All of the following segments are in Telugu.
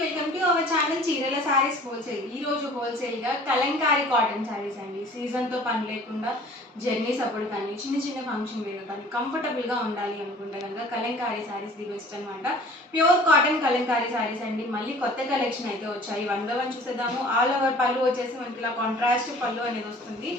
వెల్కమ్ టు అవర్ ఛానల్ చీరల సారీస్ హోల్సేల్. ఈ రోజు హోల్సేల్ గా కలంకారీ కాటన్ సారీస్ అండి. సీజన్ తో పని లేకుండా జర్నీస్ అప్పుడు కానీ చిన్న చిన్న ఫంక్షన్ మీద కానీ కంఫర్టబుల్ గా ఉండాలి అనుకుంటే కనుక కలంకారీ సారీస్ ది బెస్ట్ అనమాట. ప్యూర్ కాటన్ కలంకారీ సారీస్ అండి. మళ్ళీ కొత్త కలెక్షన్ అయితే వచ్చాయి. వన్ బై వన్ చూసేద్దాము. ఆల్ ఓవర్ పళ్ళు వచ్చేసి మనకి ఇలా కాంట్రాస్ట్ పళ్ళు అనేది వస్తుంది.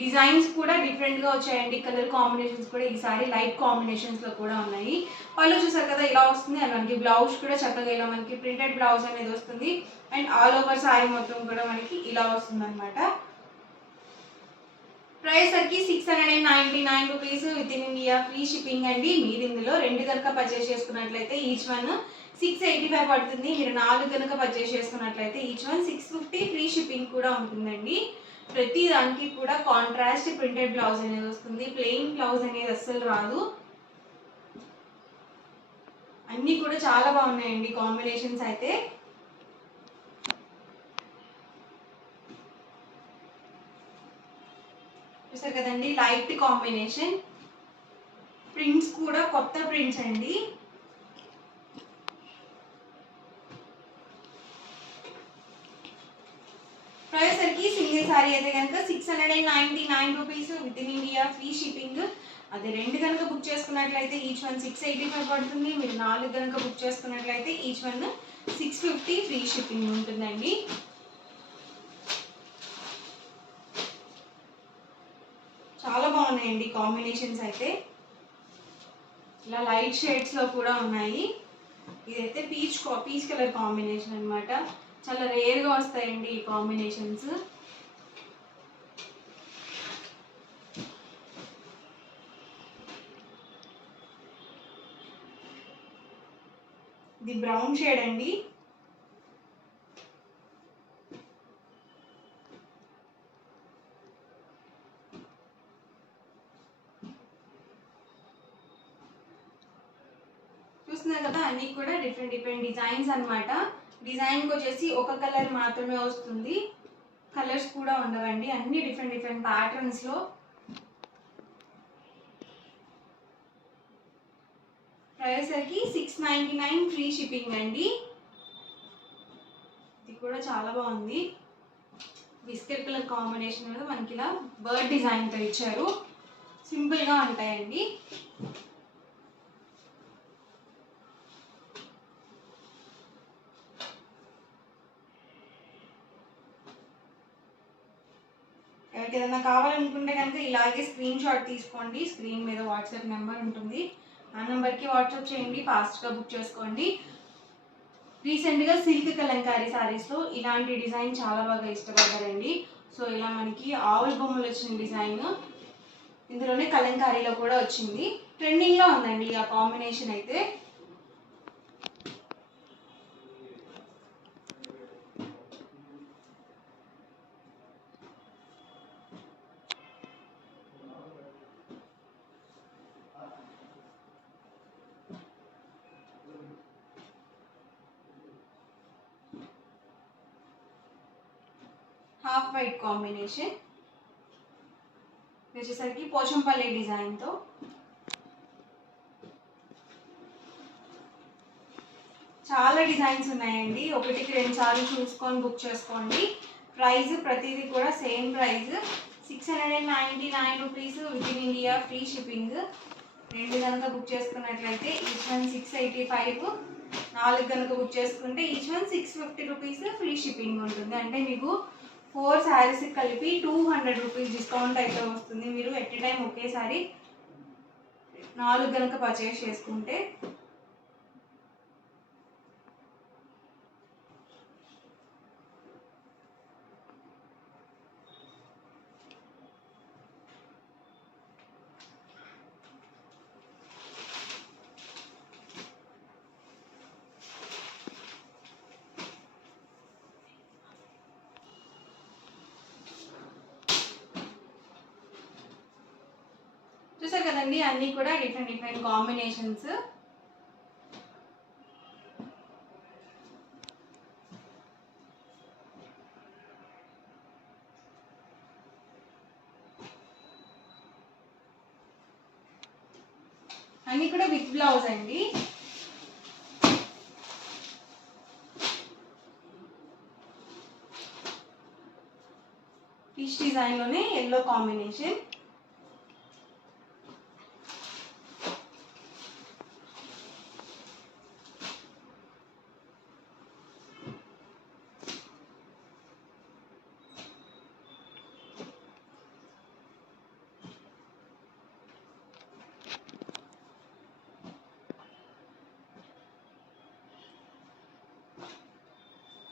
డిజైన్స్ కూడా డిఫరెంట్గా వచ్చాయండి. కలర్ కాంబినేషన్స్ కూడా ఈసారి లైట్ కాంబినేషన్స్లో కూడా ఉన్నాయి. పళ్ళు చూసారు కదా ఇలా వస్తుంది. అండ్ మనకి బ్లౌజ్ కూడా చక్కగా ఇలా మనకి ప్రింటెడ్ బ్లౌజ్ అనేది వస్తుంది. అండ్ ఆల్ ఓవర్ సారీ మొత్తం కూడా మనకి ఇలా వస్తుంది అనమాట. ప్రైస్ వచ్చి 699 rupees within India, free shipping అండి. మీరు ఇందులో 2 కనుక పర్చేస్ చేసుకున్నట్లయితే ఈచ్ వన్ 685 పడుతుంది. మీరు 4 కనుక పర్చేస్ చేసుకున్నట్లయితే ఈచ్ వన్ 650, ఫ్రీ షిప్పింగ్ కూడా ఉంటుందండి. ప్రతి దానికి కూడా కాంట్రాస్ట్ ప్రింటెడ్ బ్లౌజ్ అనేది వస్తుంది. ప్లెయిన్ బ్లౌజ్ అనేది అస్సలు రాదు. అన్నీ కూడా చాలా బాగున్నాయండి కాంబినేషన్స్ అయితే. చూసారు కదండి లైట్ కాంబినేషన్. ప్రింట్స్ కూడా కొత్త ప్రింట్స్ అండి. ప్రైస్ సరికి సింగిల్ సారీ అయితే కనుక 699 rupees within India, free shipping. అదే 2 కనుక బుక్ చేసుకున్నట్లయితే ఈచ్ వన్ 685 పడుతుంది. మీరు 4 కనుక బుక్ చేసుకున్నట్లయితే ఈచ్ వన్ 650, ఫ్రీ షిప్పింగ్ ఉంటుందండి. చాలా బాగున్నాయండి కాంబినేషన్స్ అయితే. ఇలా లైట్ షేడ్స్లో కూడా ఉన్నాయి. ఇదైతే పీచ్ కలర్ కాంబినేషన్ అనమాట. చాలా రేర్గా వస్తాయండి ఈ కాంబినేషన్స్. ఇది బ్రౌన్ షేడ్ అండి. చూస్తున్నారు కదా అన్నీ కూడా డిఫరెంట్ డిజైన్స్ అనమాట. డిజైన్కి వచ్చేసి ఒక కలర్ మాత్రమే వస్తుంది. కలర్స్ కూడా ఉండవండి. అన్ని డిఫరెంట్ ప్యాటర్న్స్లో. ప్రైస్ వచ్చి 699, ఫ్రీ షిప్పింగ్ అండి. ఇది కూడా చాలా బాగుంది. బిస్కెట్ కలర్ కాంబినేషన్ మీద మనకి ఇలా బర్డ్ డిజైన్తో ఇచ్చారు. సింపుల్గా ఉంటాయండి. ఎవరికి ఏదైనా కావాలనుకుంటే కనుక ఇలాగే స్క్రీన్ షాట్ తీసుకోండి. స్క్రీన్ మీద వాట్సాప్ నెంబర్ ఉంటుంది. ఆ నెంబర్కి వాట్సాప్ చేయండి. ఫాస్ట్గా బుక్ చేసుకోండి. రీసెంట్గా సిల్క్ కలంకారీ శారీస్లో ఇలాంటి డిజైన్ చాలా బాగా ఇష్టపడ్డారండి. సో ఇలా మనకి ఆవుల బొమ్మలు వచ్చిన డిజైన్ ఇందులోనే కలంకారీలో కూడా వచ్చింది. ట్రెండింగ్లో ఉందండి ఆ కాంబినేషన్ అయితే. హాఫ్ వైట్ కాంబినేషన్ వచ్చేసరికి పోచంపల్లి డిజైన్తో. చాలా డిజైన్స్ ఉన్నాయండి. 1కి 2 సార్లు చూసుకొని బుక్ చేసుకోండి. ప్రైస్ ప్రతిదీ కూడా same price 699 rupees within India, free shipping. 2 కనుక బుక్ చేసుకున్నట్లయితే ఈచ్ వన్ 685. 4 కనుక బుక్ చేసుకుంటే each one 650 rupees, free shipping ఉంటుంది. అంటే మీకు 4 శారీస్ కలిపి 200 రూపీస్ డిస్కౌంట్ అయితే వస్తుంది. మీరు ఎట్ ఏ టైం ఒకేసారి 4 కనుక పర్చేస్ చేసుకుంటే. చూసారు కదండి అన్నీ కూడా డిఫరెంట్ కాంబినేషన్స్. అన్నీ కూడా విత్ బ్లౌజ్ అండి. ఫిష్ డిజైన్లోనే ఎల్లో కాంబినేషన్.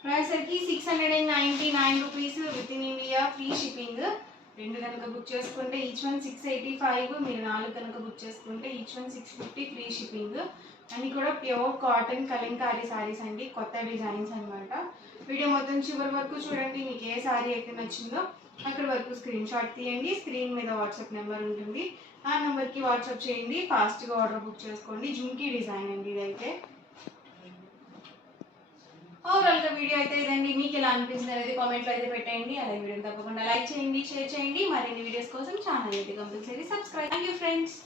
ప్రైస్ వచ్చి 699 rupees within India, free shipping. 2 కనుక బుక్ చేసుకుంటే ఈచ్ వన్ 685, మీరు 4 కనుక బుక్ చేసుకుంటే ఈచ్ వన్ 650, ఫ్రీ షిప్పింగ్. అన్నీ కూడా ప్యూర్ కాటన్ కలంకారీ శారీస్ అండి, కొత్త డిజైన్స్ అనమాట. వీడియో మొత్తం చివరి వరకు చూడండి. మీకు ఏ శారీ అయితే నచ్చిందో అక్కడ వరకు స్క్రీన్ షాట్ తీయండి. స్క్రీన్ మీద వాట్సాప్ నెంబర్ ఉంటుంది, ఆ నెంబర్కి వాట్సాప్ చేయండి. ఫాస్ట్గా ఆర్డర్ బుక్ చేసుకోండి. జుమ్కీ డిజైన్ అండి ఇదైతే. ఓవరాల్గా వీడియో అయితే ఇదండి. మీకు ఎలా అనిపిస్తుంది అనేది కామెంట్లో అయితే పెట్టండి. అలాగే వీడియోని తప్పకుండా లైక్ చేయండి, షేర్ చేయండి. మరిన్ని వీడియోస్ కోసం ఛానల్ అయితే compulsory subscribe. Thank you friends.